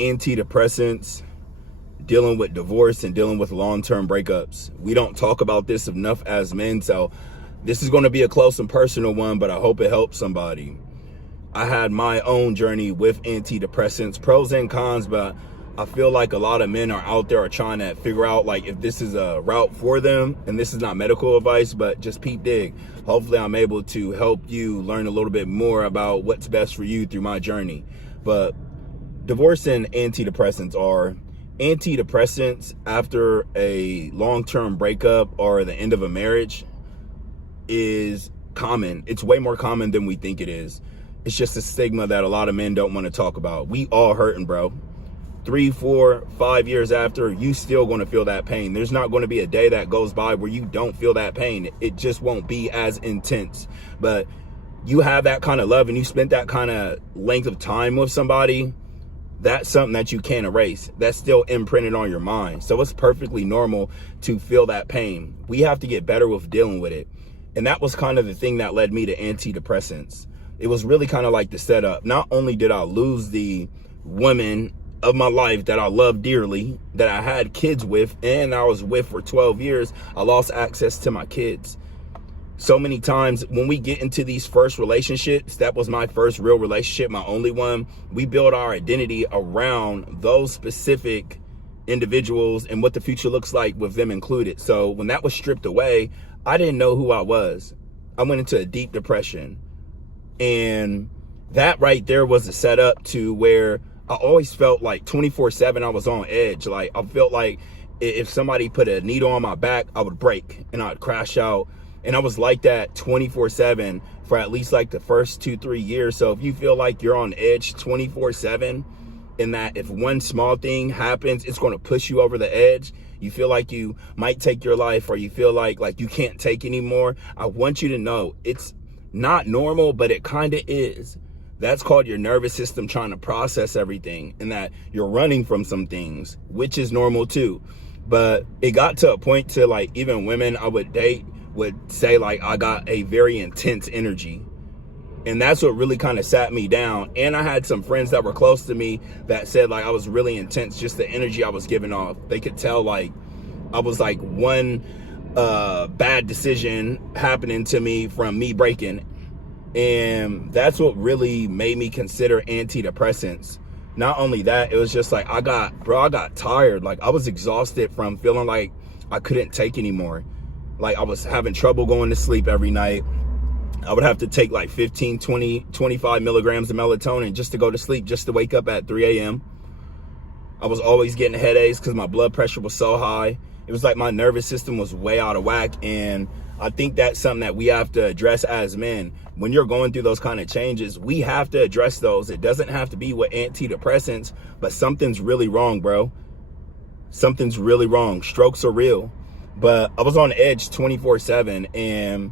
antidepressants, dealing with divorce, and dealing with long-term breakups. We don't talk about this enough as men, so this is going to be a close and personal one, but I hope it helps somebody. I had my own journey with antidepressants, pros and cons, but I feel like a lot of men are out there are trying to figure out like if this is a route for them, and this is not medical advice, but just peep dig. Hopefully I'm able to help you learn a little bit more about what's best for you through my journey. But divorce and antidepressants are antidepressants after a long-term breakup or the end of a marriage is common. It's way more common than we think it is. It's just a stigma that a lot of men don't want to talk about. We all hurting, bro. 3, 4, 5 years after, you still going to feel that pain. There's not going to be a day that goes by where you don't feel that pain. It just won't be as intense. But you have that kind of love and you spent that kind of length of time with somebody, that's something that you can't erase. That's still imprinted on your mind. So it's perfectly normal to feel that pain. We have to get better with dealing with it. And that was kind of the thing that led me to antidepressants. It was really kind of like the setup. Not only did I lose the woman of my life that I love dearly, that I had kids with, and I was with for 12 years, I lost access to my kids. So many times when we get into these first relationships, that was my first real relationship, my only one, we build our identity around those specific individuals and what the future looks like with them included. So when that was stripped away, I didn't know who I was. I went into a deep depression. And that right there was a setup to where I always felt like 24/7 I was on edge. Like I felt like if somebody put a needle on my back, I would break and I'd crash out. And I was like that 24/7 for at least like the first 2-3 years. So if you feel like you're on edge 24/7, and that if one small thing happens, it's going to push you over the edge, you feel like you might take your life, or you feel like you can't take anymore, I want you to know it's not normal, but it kind of is. That's called your nervous system trying to process everything, and that you're running from some things, which is normal too. But it got to a point to like even women I would date would say like I got a very intense energy. And that's what really kind of sat me down. And I had some friends that were close to me that said like I was really intense, just the energy I was giving off. They could tell like I was like one bad decision happening to me from me breaking. And that's what really made me consider antidepressants. Not only that, it was just like I got tired. Like I was exhausted from feeling like I couldn't take anymore. Like I was having trouble going to sleep every night. I would have to take like 15, 20, 25 milligrams of melatonin just to go to sleep, just to wake up at 3 a.m. I was always getting headaches because my blood pressure was so high. It was like my nervous system was way out of whack. And I think that's something that we have to address as men. When you're going through those kind of changes, we have to address those. It doesn't have to be with antidepressants, but something's really wrong, bro. Something's really wrong. Strokes are real. But I was on edge 24/7, and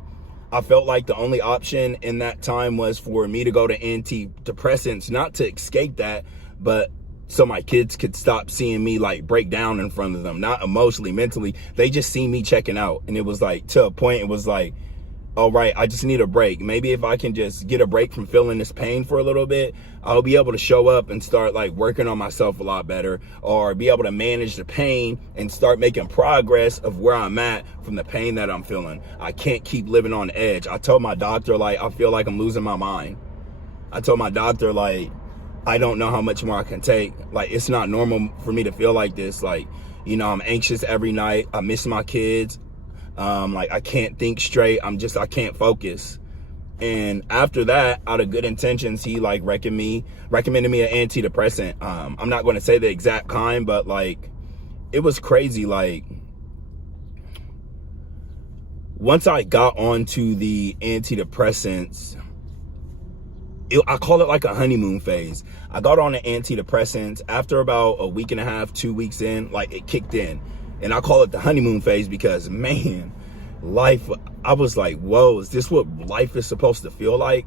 I felt like the only option in that time was for me to go to antidepressants, not to escape that, but so my kids could stop seeing me like break down in front of them, not emotionally, mentally. They just see me checking out. And it was like, to a point, it was like, all right, I just need a break. Maybe if I can just get a break from feeling this pain for a little bit, I'll be able to show up and start like working on myself a lot better, or be able to manage the pain and start making progress of where I'm at from the pain that I'm feeling. I can't keep living on edge. I told my doctor, like, I feel like I'm losing my mind. I told my doctor, like, I don't know how much more I can take. Like, it's not normal for me to feel like this. Like, you know, I'm anxious every night. I miss my kids. Like I can't think straight. I can't focus. And after that, out of good intentions, he like recommended me an antidepressant. I'm not going to say the exact kind, but like it was crazy. Like once I got onto the antidepressants, I call it like a honeymoon phase. I got on the antidepressants after about a week and a half, 2 weeks in, like it kicked in. And I call it the honeymoon phase because, man, life, I was like, whoa, is this what life is supposed to feel like?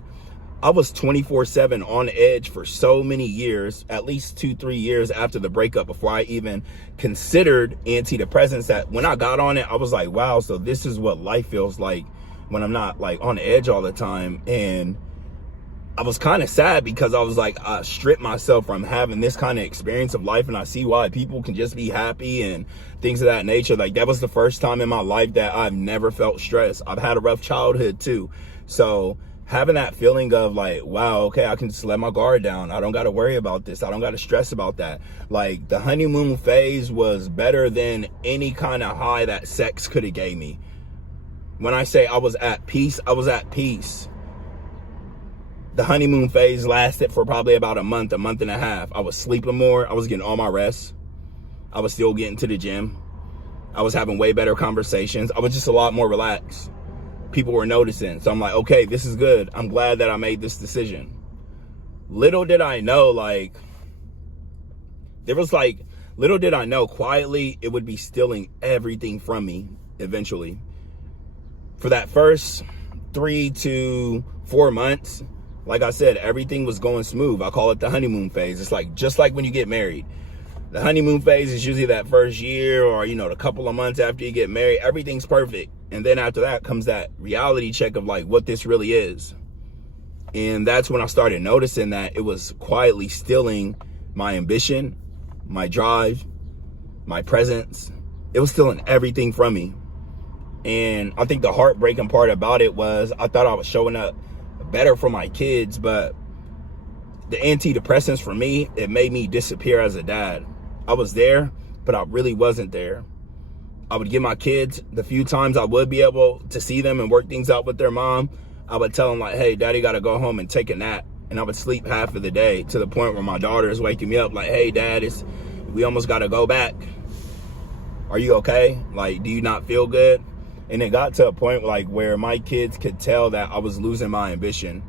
I was 24/7 on edge for so many years, at least 2-3 years after the breakup, before I even considered antidepressants, that when I got on it, I was like, wow, so this is what life feels like when I'm not like on edge all the time. And I was kind of sad because I was like, I stripped myself from having this kind of experience of life, and I see why people can just be happy and things of that nature. Like, that was the first time in my life that I've never felt stressed. I've had a rough childhood too. So having that feeling of like, wow, okay, I can just let my guard down. I don't got to worry about this. I don't got to stress about that. Like, the honeymoon phase was better than any kind of high that sex could have gave me. When I say I was at peace, I was at peace. The honeymoon phase lasted for probably about a month and a half. I was sleeping more. I was getting all my rest. I was still getting to the gym. I was having way better conversations. I was just a lot more relaxed. People were noticing. So I'm like, okay, this is good. I'm glad that I made this decision. Little did I know, little did I know quietly it would be stealing everything from me eventually. For that first 3 to 4 months, like I said, everything was going smooth. I call it the honeymoon phase. It's like, just like when you get married. The honeymoon phase is usually that first year or, the couple of months after you get married. Everything's perfect. And then after that comes that reality check of like what this really is. And that's when I started noticing that it was quietly stealing my ambition, my drive, my presence. It was stealing everything from me. And I think the heartbreaking part about it was I thought I was showing up better for my kids, but the antidepressants for me, it made me disappear as a dad. I was there, but I really wasn't there. I would give my kids, the few times I would be able to see them and work things out with their mom, I would tell them like, hey, daddy got to go home and take a nap. And I would sleep half of the day, to the point where my daughter is waking me up like, hey, dad, we almost got to go back. Are you okay? Like, do you not feel good? And it got to a point like where my kids could tell that I was losing my ambition.